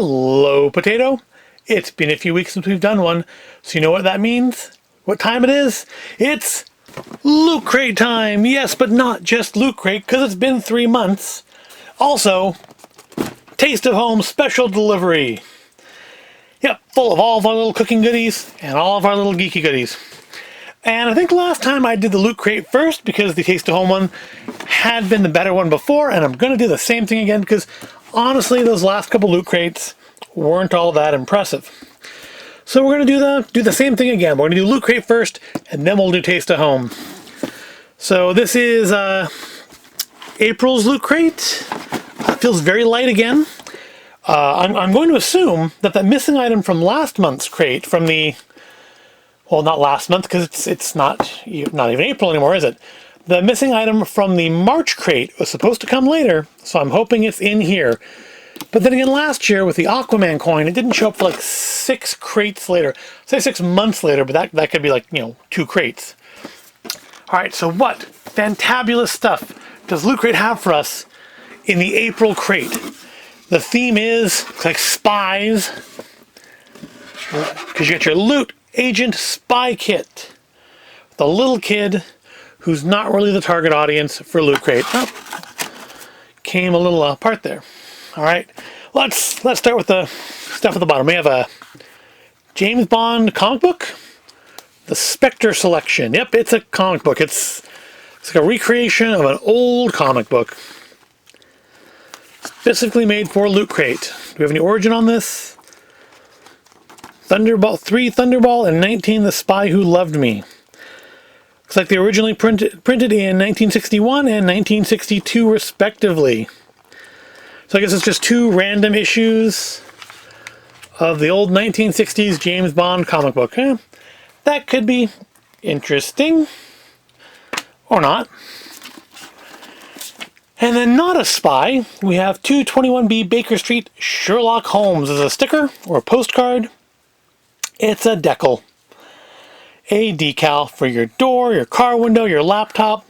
Hello, Potato. It's been a few weeks since we've done one, so you know what that means? What time it is? It's Loot Crate time! Yes, but not just Loot Crate, because it's been 3 months. Also, Taste of Home special delivery. Yep, full of all of our little cooking goodies and all of our little geeky goodies. And I think last time I did the Loot Crate first because the Taste of Home one had been the better one before, and I'm going to do the same thing again because honestly those last couple Loot Crates weren't all that impressive. So we're going to do the same thing again. We're going to do Loot Crate first, and then we'll do Taste of Home. So this is April's Loot Crate. It feels very light again. I'm going to assume that the missing item from last month's crate, from the, well, not last month because it's not even April anymore, is it? The missing item from the March crate was supposed to come later, so I'm hoping it's in here. But then again, last year with the Aquaman coin, it didn't show up for like 6 crates later. Say 6 months later, but that could be like, 2 crates. All right, so what fantabulous stuff does Loot Crate have for us in the April crate? The theme is like spies, because you get your Loot Agent Spy Kit. The little kid who's not really the target audience for Loot Crate. Oh, came a little apart there. All right, let's start with the stuff at the bottom. We have a James Bond comic book, the Spectre Selection. Yep, it's a comic book. It's like a recreation of an old comic book, specifically made for Loot Crate. Do we have any origin on this? Thunderball 3, Thunderball, and 19, The Spy Who Loved Me. Looks like they originally printed in 1961 and 1962 respectively. So I guess it's just 2 random issues of the old 1960s James Bond comic book. That could be interesting. Or not. And then not a spy, we have 221B Baker Street Sherlock Holmes as a sticker or a postcard. It's a decal. A decal for your door, your car window, your laptop.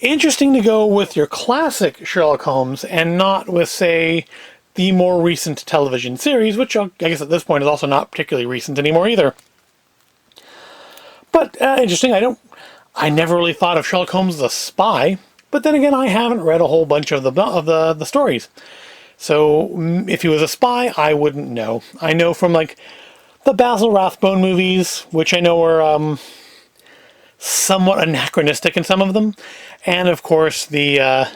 Interesting to go with your classic Sherlock Holmes and not with, say, the more recent television series, which I guess at this point is also not particularly recent anymore either. But interesting. I never really thought of Sherlock Holmes as a spy, but then again, I haven't read a whole bunch of the stories. So if he was a spy, I wouldn't know. I know from like the Basil Rathbone movies, which I know are somewhat anachronistic in some of them, and of course the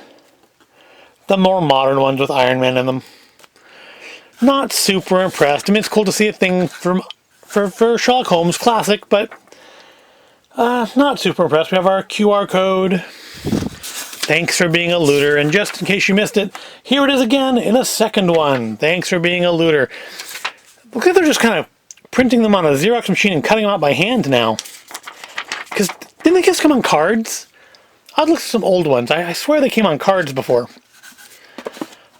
more modern ones with Iron Man in them. Not super impressed. I mean, it's cool to see a thing for Sherlock Holmes classic, but not super impressed. We have our QR code. Thanks for being a looter. And just in case you missed it, here it is again in a second one. Thanks for being a looter. Looks like they're just kind of printing them on a Xerox machine and cutting them out by hand now. Because didn't they just come on cards? I'd look at some old ones. I swear they came on cards before.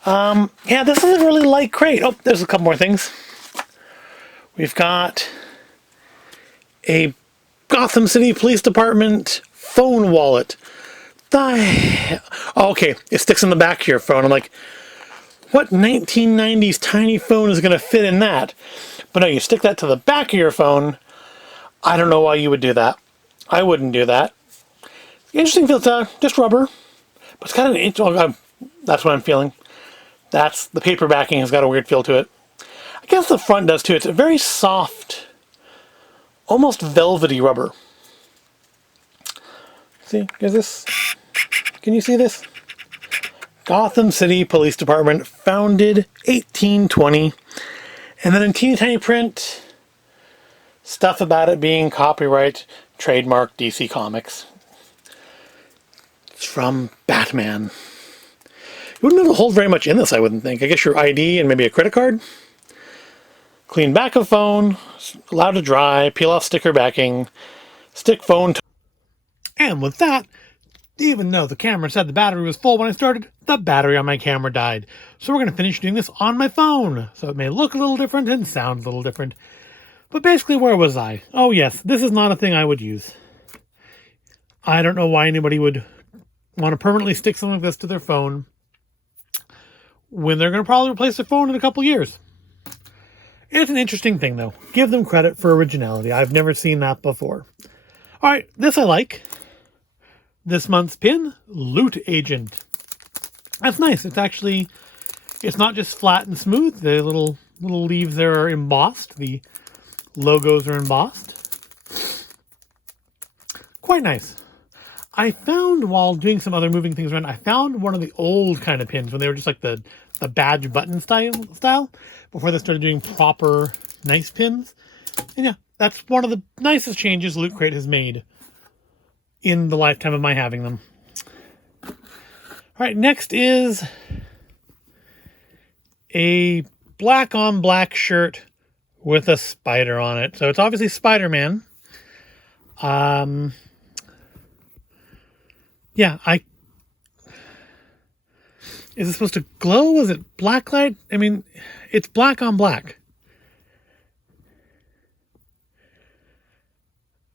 Yeah, this is a really light crate. Oh, there's a couple more things. We've got a Gotham City Police Department phone wallet. Oh, okay, it sticks in the back of your phone. I'm like, what 1990s tiny phone is going to fit in that? But no, you stick that to the back of your phone. I don't know why you would do that. I wouldn't do that. Interesting feel. It's just rubber, but it's kind of that's what I'm feeling. That's the paper backing has got a weird feel to it. I guess the front does too. It's a very soft, almost velvety rubber. See, is this? Can you see this? Gotham City Police Department, founded 1820, and then in teeny tiny print, stuff about it being copyright, trademark DC Comics. It's from Batman. You wouldn't be able to hold very much in this, I wouldn't think. I guess your ID and maybe a credit card. Clean back of phone, allowed to dry, peel off sticker backing, stick phone. And with that, even though the camera said the battery was full when I started, the battery on my camera died. So we're going to finish doing this on my phone. So it may look a little different and sound a little different. But basically, where was I? Oh yes, this is not a thing I would use. I don't know why anybody would want to permanently stick something like this to their phone when they're going to probably replace their phone in a couple years. It's an interesting thing, though. Give them credit for originality. I've never seen that before. All right, this I like. This month's pin, Loot Agent. That's nice. It's not just flat and smooth. The little leaves there are embossed. The logos are embossed. Quite nice. I found, while doing some other moving things around, I found one of the old kind of pins when they were just like the badge button style before they started doing proper nice pins. And yeah, that's one of the nicest changes Loot Crate has made in the lifetime of my having them. All right, next is a black on black shirt with a spider on it. So it's obviously Spider-Man. Yeah, is it supposed to glow? Is it black light? I mean, it's black on black.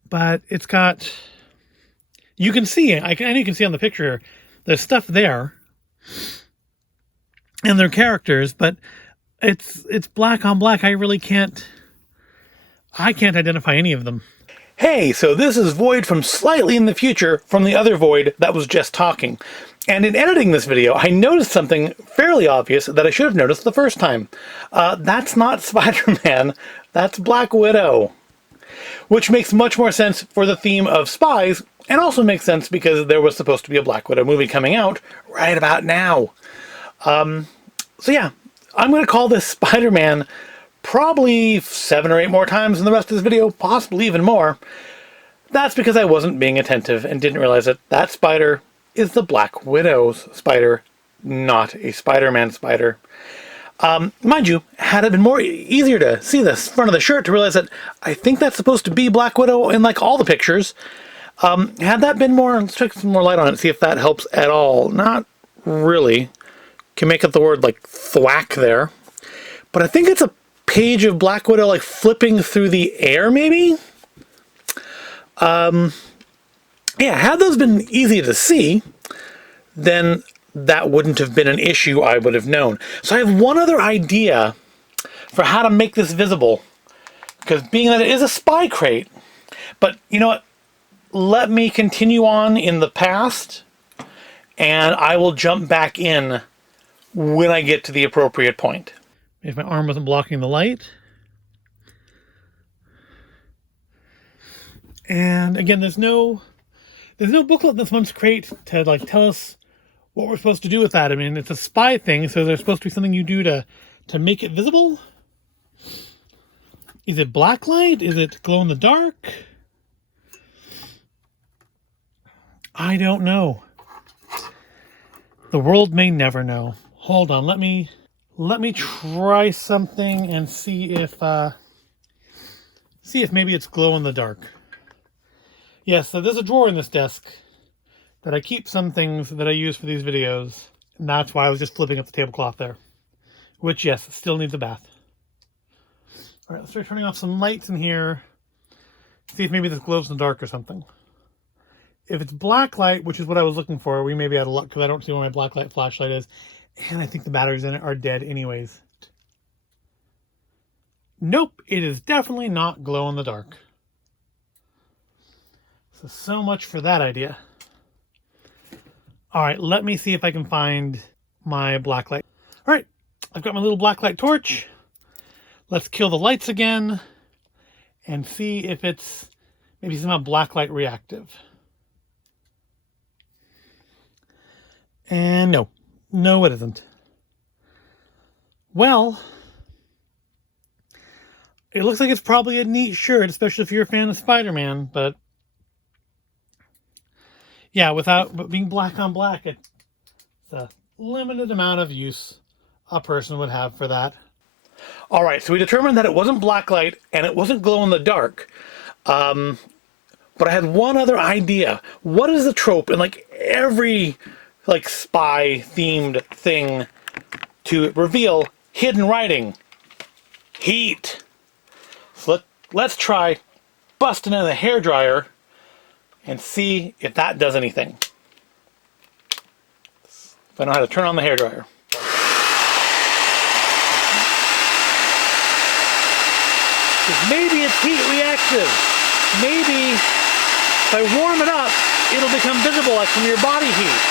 But it's got, you can see, I know you can see on the picture, there's stuff there. And they're characters, but it's black on black. I can't identify any of them. Hey, so this is Void from slightly in the future from the other Void that was just talking. And in editing this video, I noticed something fairly obvious that I should have noticed the first time. That's not Spider-Man, that's Black Widow. Which makes much more sense for the theme of spies, and also makes sense because there was supposed to be a Black Widow movie coming out right about now. So yeah, I'm going to call this Spider-Man probably 7 or 8 more times in the rest of this video, possibly even more. That's because I wasn't being attentive and didn't realize that spider is the Black Widow's spider, not a Spider-Man spider. Mind you, had it been easier to see the front of the shirt to realize that I think that's supposed to be Black Widow in like all the pictures. Had that been more, let's check some more light on it, see if that helps at all. Not really. Can make up the word like thwack there. But I think it's a page of Black Widow like flipping through the air, maybe? Yeah, had those been easy to see, then that wouldn't have been an issue I would have known. So I have one other idea for how to make this visible. Because being that it is a spy crate, but you know what? Let me continue on in the past, and I will jump back in when I get to the appropriate point. If my arm wasn't blocking the light. And again, there's no booklet in this month's crate to like tell us what we're supposed to do with that. I mean, it's a spy thing, so there's supposed to be something you do to make it visible. Is it black light? Is it glow in the dark? I don't know. The world may never know. Hold on, let me try something and see if maybe it's glow in the dark. Yes, so there's a drawer in this desk that I keep some things that I use for these videos, and that's why I was just flipping up the tablecloth there. Which, yes, still needs a bath. All right, let's try turning off some lights in here. See if maybe this glows in the dark or something. If it's black light, which is what I was looking for, we may be out of luck because I don't see where my black light flashlight is. And I think the batteries in it are dead anyways. Nope, it is definitely not glow in the dark. So much for that idea. All right, let me see if I can find my black light. All right, I've got my little black light torch. Let's kill the lights again and see if it's maybe somehow black light reactive. And no, it isn't. Well, it looks like it's probably a neat shirt, especially if you're a fan of Spider-Man, but yeah, without being black on black, it's a limited amount of use a person would have for that. All right, so we determined that it wasn't blacklight and it wasn't glow in the dark. But I had one other idea. What is the trope in like every like spy themed thing to reveal hidden writing? Heat. So let's try busting in the hairdryer and see if that does anything. If I know how to turn on the hairdryer. boxes. Maybe it's heat reactive. Maybe if I warm it up, it'll become visible like from your body heat.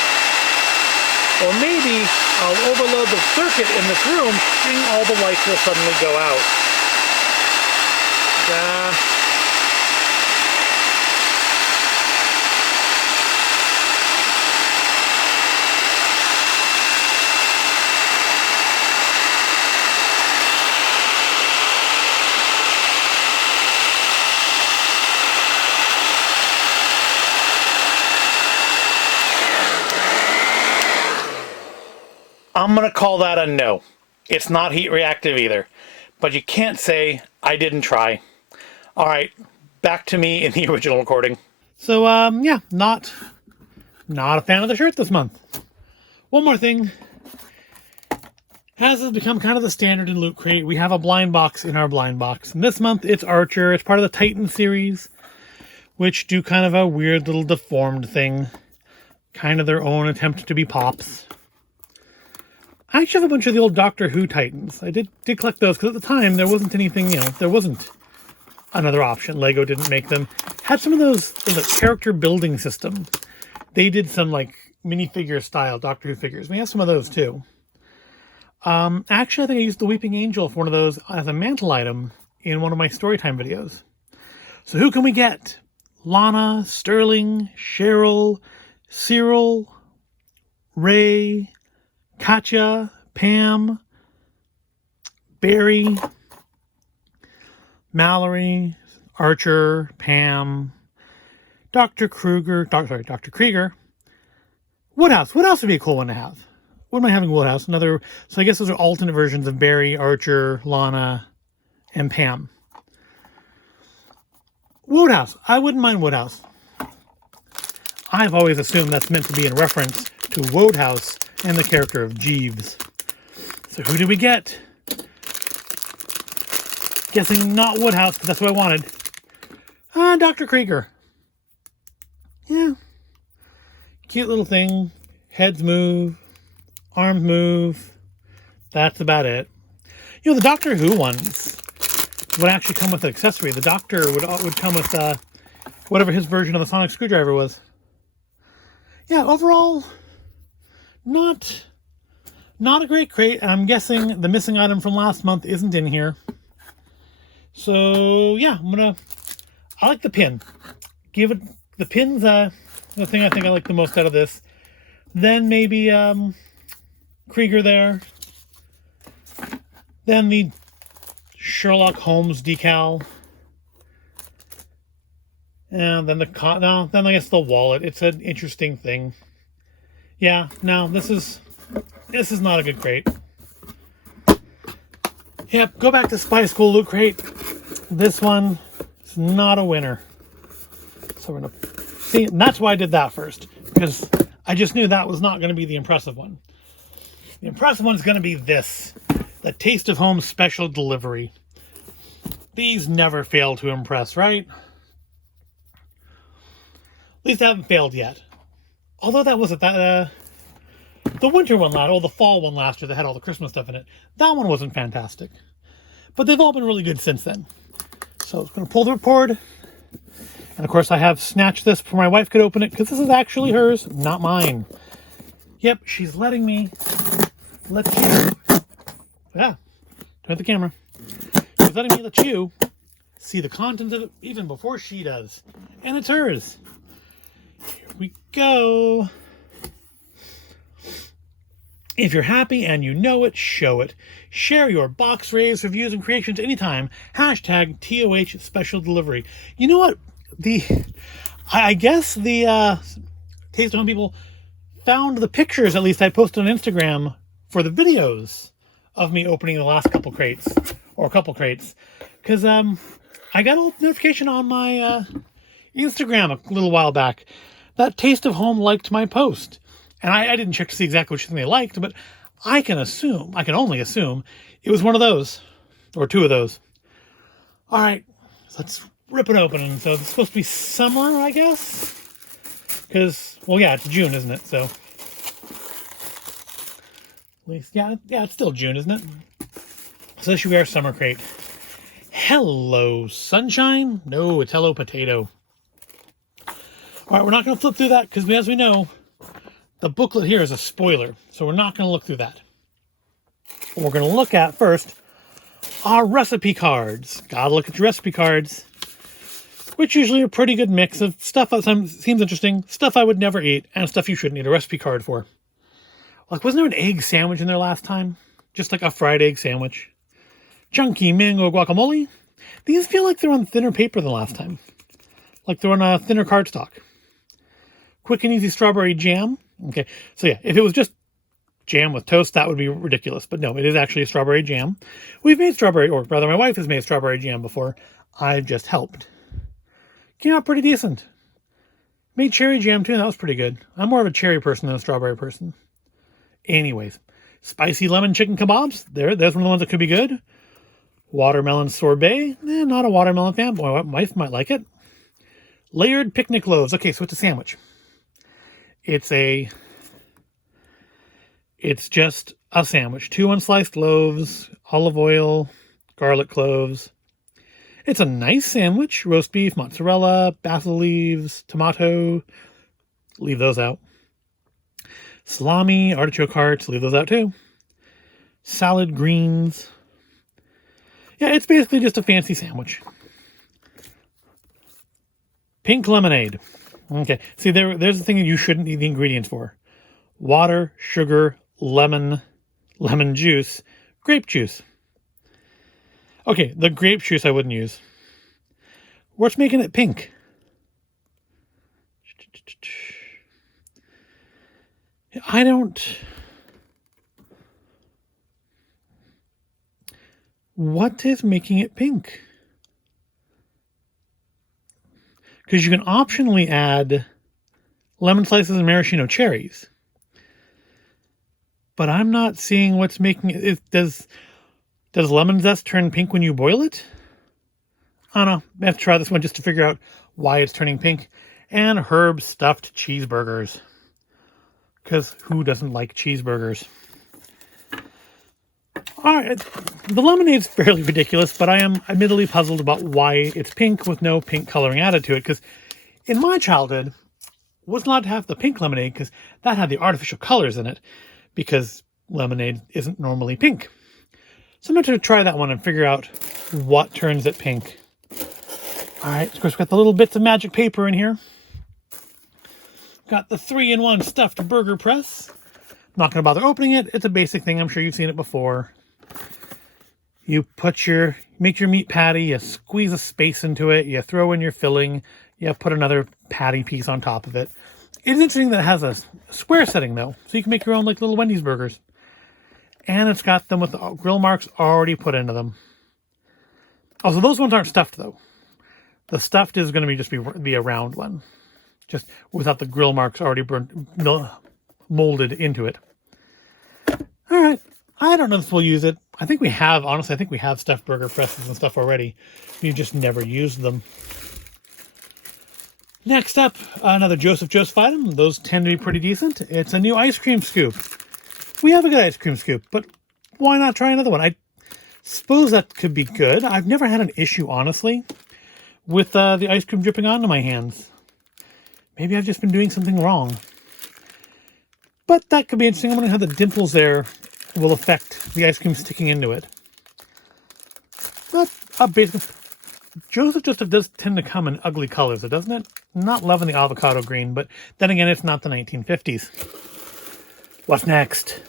Or maybe I'll overload the circuit in this room and all the lights will suddenly go out. I'm going to call that a no. It's not heat reactive either. But you can't say, I didn't try. All right, back to me in the original recording. So, yeah, not a fan of the shirt this month. One more thing. As has become kind of the standard in Loot Crate, we have a blind box in our blind box. And this month, it's Archer. It's part of the Titan series, which do kind of a weird little deformed thing. Kind of their own attempt to be pops. I actually have a bunch of the old Doctor Who Titans. I did collect those, because at the time, there wasn't anything, there wasn't another option. Lego didn't make them. Had some of those in the character building system. They did some, minifigure style Doctor Who figures. We have some of those, too. Actually, I think I used the Weeping Angel for one of those as a mantle item in one of my Storytime videos. So who can we get? Lana, Sterling, Cheryl, Cyril, Ray, Katja, Pam, Barry, Mallory, Archer, Pam, Dr. Krieger, Woodhouse. Woodhouse would be a cool one to have. What am I having Woodhouse? So I guess those are alternate versions of Barry, Archer, Lana, and Pam. Woodhouse. I wouldn't mind Woodhouse. I've always assumed that's meant to be in reference to Wodehouse and the character of Jeeves. So who did we get? Guessing not Woodhouse, because that's what I wanted. Dr. Krieger. Yeah. Cute little thing. Heads move. Arms move. That's about it. The Doctor Who ones would actually come with an accessory. The Doctor would come with whatever his version of the sonic screwdriver was. Yeah, overall, not a great crate, and I'm guessing the missing item from last month isn't in here. So, yeah, I like the pin. Give it, the pin's the thing I think I like the most out of this. Then maybe Krieger there. Then the Sherlock Holmes decal. And then then I guess the wallet. It's an interesting thing. Yeah, no, this is not a good crate. Yep, go back to Spy School Loot Crate. This one is not a winner. So we're gonna see, and that's why I did that first, because I just knew that was not going to be the impressive one. The impressive one is going to be this, the Taste of Home Special Delivery. These never fail to impress, right? At least they haven't failed yet. Although that wasn't that, the winter one the fall one last year that had all the Christmas stuff in it, that one wasn't fantastic. But they've all been really good since then. So I'm going to pull the cord. And of course I have snatched this before my wife could open it, because this is actually hers, not mine. Yep, she's letting me let you, turn the camera. She's letting me let you see the contents of it even before she does. And it's hers. Here we go. If you're happy and you know it, show it. Share your box raves, reviews, and creations anytime. Hashtag TOH Special Delivery. You know what? I guess the Taste of Home people found the pictures, at least I posted on Instagram, for the videos of me opening the last couple crates, or a couple crates. Because I got a notification on my Instagram a little while back that Taste of Home liked my post. And I didn't check to see exactly which thing they liked, but I can only assume, it was one of those, or two of those. All right, so let's rip it open. And so it's supposed to be summer, I guess? Because, well, yeah, it's June, isn't it? So, at least, yeah, it's still June, isn't it? So this should be our summer crate. Hello, sunshine? No, it's hello, potato. All right, we're not going to flip through that because, as we know, the booklet here is a spoiler. So we're not going to look through that. What we're going to look at first are recipe cards. Gotta look at your recipe cards, which usually are a pretty good mix of stuff that seems interesting, stuff I would never eat, and stuff you shouldn't need a recipe card for. Like, wasn't there an egg sandwich in there last time? Just like a fried egg sandwich. Chunky mango guacamole. These feel like they're on thinner paper than last time. Like they're on a thinner cardstock. Quick and easy strawberry jam. Okay, so yeah, if it was just jam with toast, that would be ridiculous. But no, it is actually a strawberry jam. We've made strawberry, or rather my wife has made strawberry jam before. I've just helped. Came out pretty decent. Made cherry jam too, and that was pretty good. I'm more of a cherry person than a strawberry person. Anyways, spicy lemon chicken kebabs. There's one of the ones that could be good. Watermelon sorbet. Not a watermelon fan, but my wife might like it. Layered picnic loaves. Okay, so it's a sandwich. It's just a sandwich. 2 unsliced loaves, olive oil, garlic cloves. It's a nice sandwich. Roast beef, mozzarella, basil leaves, tomato. Leave those out. Salami, artichoke hearts. Leave those out too. Salad, greens. Yeah, it's basically just a fancy sandwich. Pink lemonade. Okay, see, there's the thing that you shouldn't need the ingredients for. Water, sugar, lemon juice, grape juice. Okay, the grape juice I wouldn't use. What's making it pink? I don't... What is making it pink? Because you can optionally add lemon slices and maraschino cherries. But I'm not seeing what's making it. Does lemon zest turn pink when you boil it? I don't know. I have to try this one just to figure out why it's turning pink. And herb stuffed cheeseburgers. Because who doesn't like cheeseburgers? All right, the lemonade's fairly ridiculous, but I am admittedly puzzled about why it's pink with no pink coloring added to it. Because in my childhood, wasn't allowed to have the pink lemonade because that had the artificial colors in it. Because lemonade isn't normally pink. So I'm going to try that one and figure out what turns it pink. All right, of course, we've got the little bits of magic paper in here. Got the 3-in-1 stuffed burger press. Not going to bother opening it. It's a basic thing. I'm sure you've seen it before. You make your meat patty, you squeeze a space into it, you throw in your filling, you put another patty piece on top of it. It is interesting that it has a square setting though, so you can make your own like little Wendy's burgers. And it's got them with the grill marks already put into them. Oh, so those ones aren't stuffed though. The stuffed is going to just be a round one, just without the grill marks already molded into it. All right. I don't know if we'll use it. I think we have stuffed burger presses and stuff already. We've just never used them. Next up, another Joseph item. Those tend to be pretty decent. It's a new ice cream scoop. We have a good ice cream scoop, but why not try another one? I suppose that could be good. I've never had an issue, honestly, with the ice cream dripping onto my hands. Maybe I've just been doing something wrong. But that could be interesting. I wonder how the dimples there will affect the ice cream sticking into it. But basically, Joseph does tend to come in ugly colors, doesn't it? Not loving the avocado green, but then again, it's not the 1950s. What's next?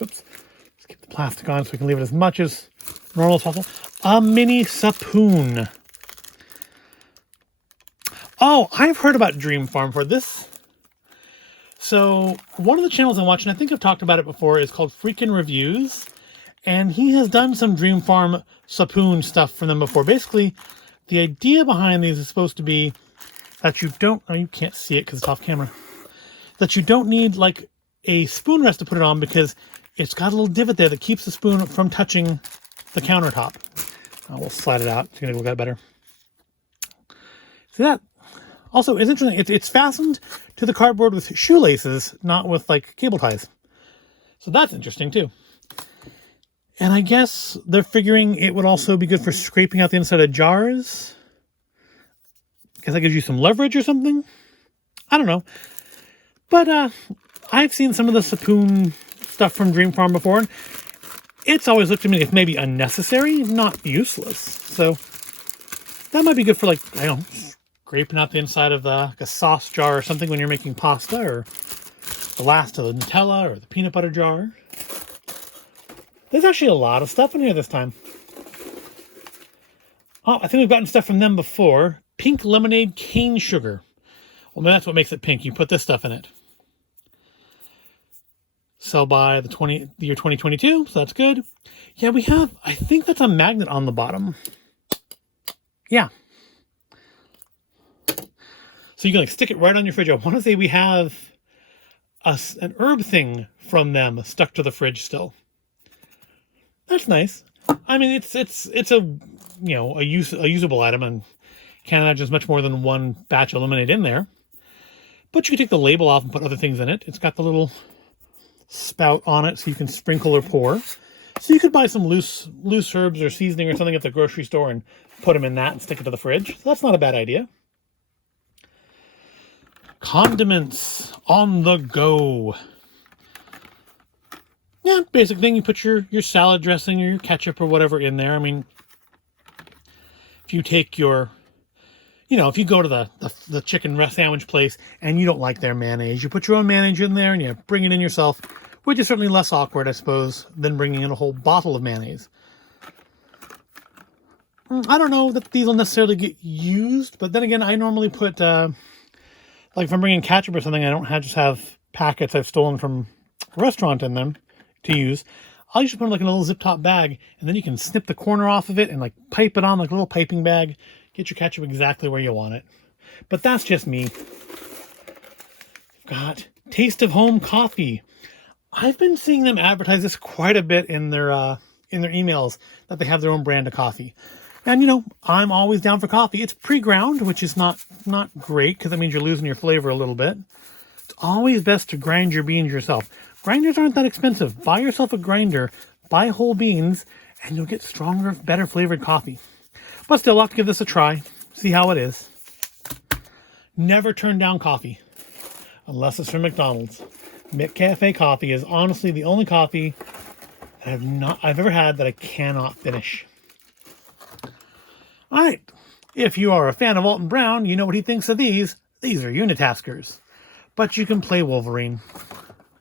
Oops. Let's keep the plastic on so we can leave it as much as normal as possible. A mini spoon. Oh, I've heard about Dream Farm for this. So one of the channels I'm watching, I think I've talked about it before, is called Freakin' Reviews. And he has done some Dream Farm Sapoon stuff for them before. Basically, the idea behind these is supposed to be that you can't see it because it's off camera. That you don't need like a spoon rest to put it on because it's got a little divot there that keeps the spoon from touching the countertop. We'll slide it out. It's going to look better. See that? Also, it's interesting. It's fastened to the cardboard with shoelaces, not with like cable ties. So that's interesting too. And I guess they're figuring it would also be good for scraping out the inside of jars. Because that gives you some leverage or something. I don't know. But I've seen some of the Sapoon stuff from Dream Farm before, and it's always looked to me as maybe unnecessary, not useless. So that might be good for, like, I don't know, scraping out the inside of like a sauce jar or something when you're making pasta, or the last of the Nutella or the peanut butter jar. There's actually a lot of stuff in here this time. Oh, I think we've gotten stuff from them before. Pink lemonade cane sugar. Well, maybe that's what makes it pink. You put this stuff in it. Sell by the year 2022, so that's good. Yeah, we have, I think that's a magnet on the bottom. Yeah. So you can like stick it right on your fridge. I want to say we have an herb thing from them stuck to the fridge still. That's nice. I mean, it's a a usable item, and can't imagine much more than one batch of lemonade in there. But you can take the label off and put other things in it. It's got the little spout on it so you can sprinkle or pour. So you could buy some loose herbs or seasoning or something at the grocery store and put them in that and stick it to the fridge. So that's not a bad idea. Condiments on the go. Yeah, basic thing. You put your salad dressing or your ketchup or whatever in there. I mean, if you take your, if you go to the chicken sandwich place and you don't like their mayonnaise, you put your own mayonnaise in there and you bring it in yourself, which is certainly less awkward, I suppose, than bringing in a whole bottle of mayonnaise. I don't know that these will necessarily get used, but then again, I normally put, like if I'm bringing ketchup or something, I don't just have packets I've stolen from a restaurant in them to use. I'll usually put them like in a little zip top bag, and then you can snip the corner off of it and like pipe it on like a little piping bag. Get your ketchup exactly where you want it. But that's just me. Got Taste of Home coffee. I've been seeing them advertise this quite a bit in their emails that they have their own brand of coffee. And I'm always down for coffee. It's pre-ground, which is not great because that means you're losing your flavor a little bit. It's always best to grind your beans yourself. Grinders aren't that expensive. Buy yourself a grinder, buy whole beans, and you'll get stronger, better flavored coffee. But still, I'll have to give this a try, see how it is. Never turn down coffee, unless it's from McDonald's. McCafe coffee is honestly the only coffee that I've ever had that I cannot finish. All right, if you are a fan of Alton Brown, you know what he thinks of these. These are unitaskers, but you can play Wolverine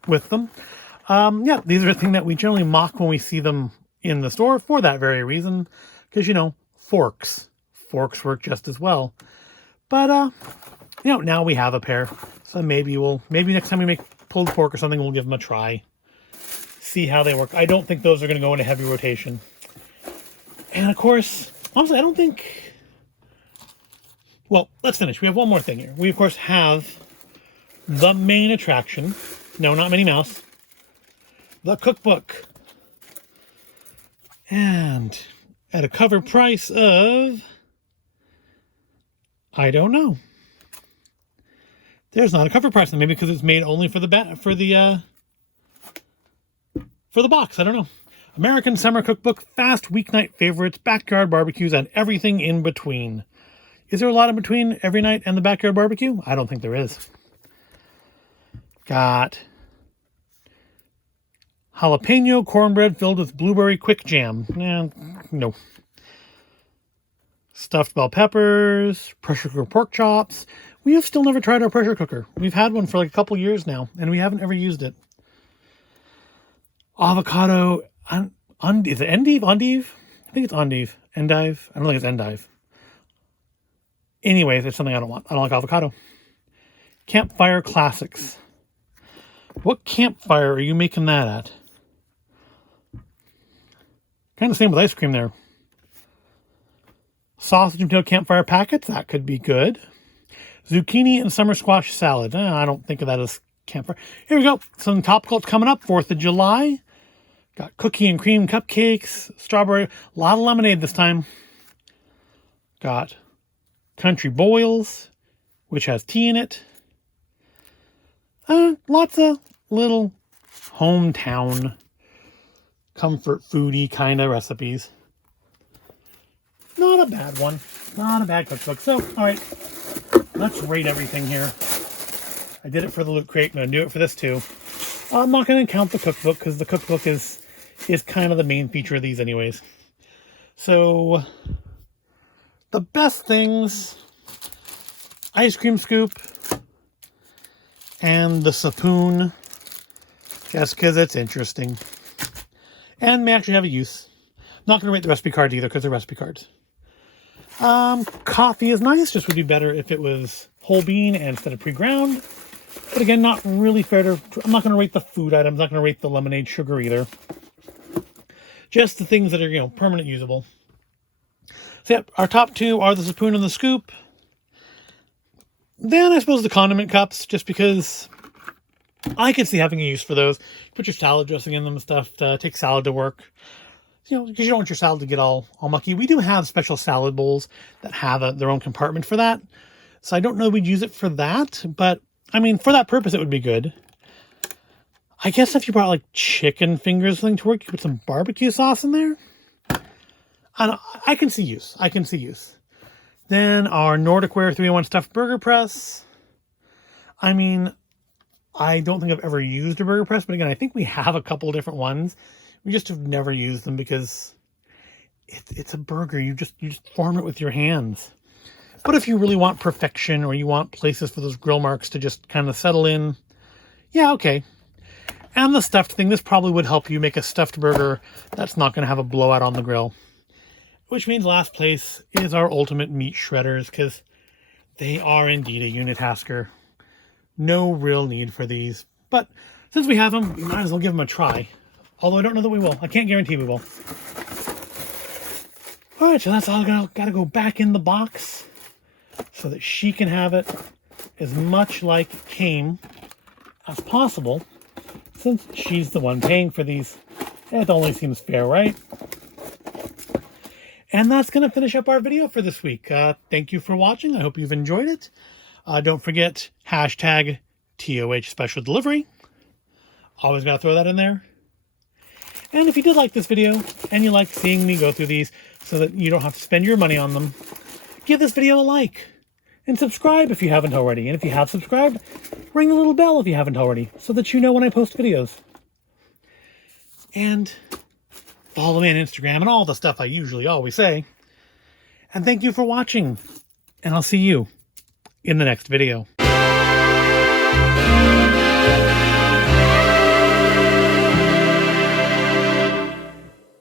with them. Yeah, these are the thing that we generally mock when we see them in the store for that very reason, because forks work just as well. But now we have a pair, so maybe next time we make pulled pork or something, we'll give them a try, see how they work. I don't think those are going to go into heavy rotation. And of course, honestly, I don't think. Well, let's finish. We have one more thing here. We of course have the main attraction. No, not Minnie Mouse. The cookbook. And at a cover price of, I don't know. There's not a cover price, maybe because it's made only for the box. I don't know. American Summer Cookbook, fast weeknight favorites, backyard barbecues, and everything in between. Is there a lot in between every night and the backyard barbecue? I don't think there is. Got jalapeno cornbread filled with blueberry quick jam. No. Stuffed bell peppers, pressure cooker pork chops. We have still never tried our pressure cooker. We've had one for like a couple years now, and we haven't ever used it. Avocado, is it endive? Endive? I think it's endive. Endive? I don't think it's endive. Anyways, it's something I don't want. I don't like avocado. Campfire classics. What campfire are you making that at? Kind of same with ice cream there. Sausage and potato campfire packets. That could be good. Zucchini and summer squash salad. I don't think of that as campfire. Here we go. Some topicals coming up. 4th of July. Got cookie and cream cupcakes. Strawberry. A lot of lemonade this time. Got country boils, which has tea in it. Lots of little hometown comfort foodie kind of recipes. Not a bad one. Not a bad cookbook. So, all right, let's rate everything here. I did it for the Loot Crate. I'm going to do it for this too. I'm not going to count the cookbook because the cookbook is kind of the main feature of these anyways. So, the best things, ice cream scoop and the spoon, just because it's interesting. And may actually have a use. Not going to rate the recipe cards either because they're recipe cards. Coffee is nice, just would be better if it was whole bean and instead of pre-ground. But again, not really fair to, I'm not going to rate the food items, not going to rate the lemonade sugar either. Just the things that are, you know, permanent usable. So yeah, our top two are the spoon and the scoop. Then I suppose the condiment cups, just because I could see having a use for those. Put your salad dressing in them and stuff to take salad to work. You know, because you don't want your salad to get all mucky. We do have special salad bowls that have their own compartment for that. So I don't know we'd use it for that, but I mean, for that purpose, it would be good. I guess if you brought like chicken fingers or something to work, you could put some barbecue sauce in there. I can see use. I can see use. Then our Nordic Ware 3-in-1 stuffed burger press. I mean, I don't think I've ever used a burger press, but again, I think we have a couple different ones. We just have never used them because it's a burger. You just form it with your hands. But if you really want perfection or you want places for those grill marks to just kind of settle in, yeah, okay. And the stuffed thing, this probably would help you make a stuffed burger that's not going to have a blowout on the grill. Which means last place is our ultimate meat shredders because they are indeed a unit tasker. No real need for these. But since we have them, we might as well give them a try. Although I don't know that we will. I can't guarantee we will. Alright, so that's all. Gotta go back in the box so that she can have it as much like it came as possible. Since she's the one paying for these, it only seems fair, right? And that's going to finish up our video for this week. Thank you for watching. I hope you've enjoyed it. Don't forget, hashtag TOH special delivery. Always got to throw that in there. And if you did like this video and you like seeing me go through these so that you don't have to spend your money on them, give this video a like and subscribe if you haven't already. And if you have subscribed, ring the little bell if you haven't already so that you know when I post videos. And follow me on Instagram and all the stuff I usually always say. And thank you for watching. And I'll see you in the next video.